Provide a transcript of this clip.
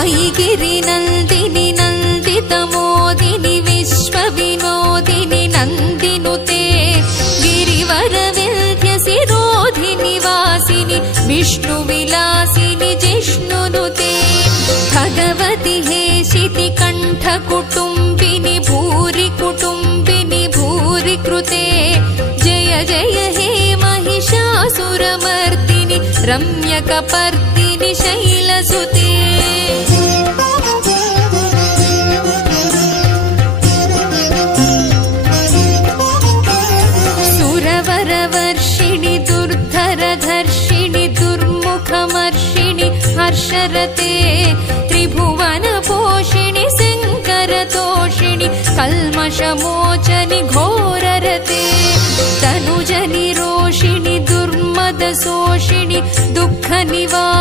ऐगिरिनन्दिनि नन्दितमोदिनि विश्वविनोदिनि नन्दिनुते गिरिवरविन्ध्यसिरोधिनि वासिनि विष्णुविलासिनि जिष्णुनुते भगवति हेशिति कण्ठकुटुम्बिनि भूरि कुटुम्बिनि भूरि कृते जय जय हे महिषासुरमर्दिनि रम्यकपर्दिनि शैलसुते सुरवरवर्षिणि दुर्धरधर्षिणि दुर्मुखमर्षिणि हर्षरते त्रिभुवनपोषिणि शङ्करतोषिणि कल्मषमोचनि घोररते तनुजनिरोषिणि दुर्मदशोषिणि दुःखनिवारिणि